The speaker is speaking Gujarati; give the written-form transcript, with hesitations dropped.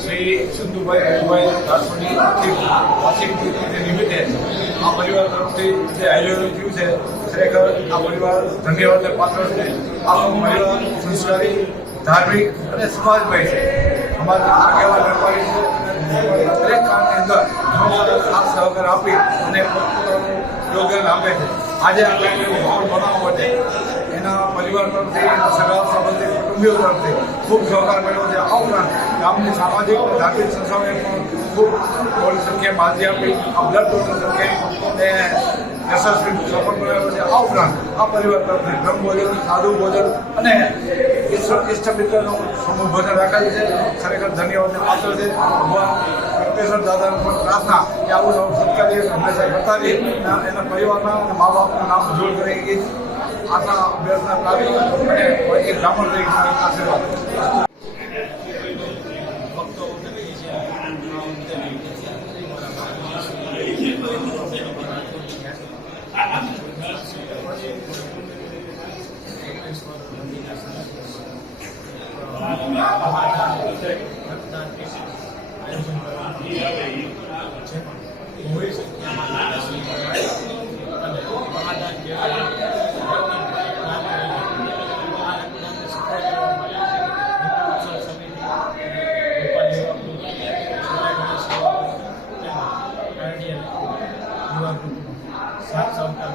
શ્રી ચંદુભાઈ રજુભાઈ રાઠોડની વાર્ષિક તિથિને નિમિત્તે આ પરિવાર તરફથી જે આયોજન થયું છે ખરેખર આ પરિવાર ધન્યવાદને પાત્ર છે. આ પરિવાર સંસ્કારી, ધાર્મિક અને સમાજમય છે. અમારા આગેવાન વેપારી છે, દરેક કામની અંદર ઘણો સાથ સહકાર આપી અને પોતપોતાનું યોગદાન આપે છે. આજે આ માહોલ બનાવવા માટે એના પરિવાર તરફથી, સગા સંબંધી કુટુંબીઓ તરફથી ખૂબ સહકાર મળ્યો છે. આ ઉપરાંત ગામની સામાજિક અને ધાર્મિક સંસ્થાઓએ પણ ખૂબ મોટી સંખ્યામાં હાજરી આપી આ બ્લડ ડોનેશન કેમ્પને યશસ્વી સફળ બનાવ્યો છે. આ ઉપરાંત આ પરિવાર તરફથી બ્રહ્મભોજન, સાદુ ભોજન અને ઇષ્ટમિત્રનું સમૂહ ભોજન રાખેલું છે. ખરેખર ધન્યવાદને પાત્ર છે. ભગવાન વેંકટેશ્વર દાદાને પણ પ્રાર્થના કે આવું નવું સત્કાર્ય હંમેશા કરતા રહીએ, એના પરિવારના અને મા બાપનું નામ ઉજ્જવળ કરે એ આશા અભ્યર્થના પ્રાપ્ત અને એક બ્રાહ્મણ તરીકે આશીર્વાદ. સાત સહકાર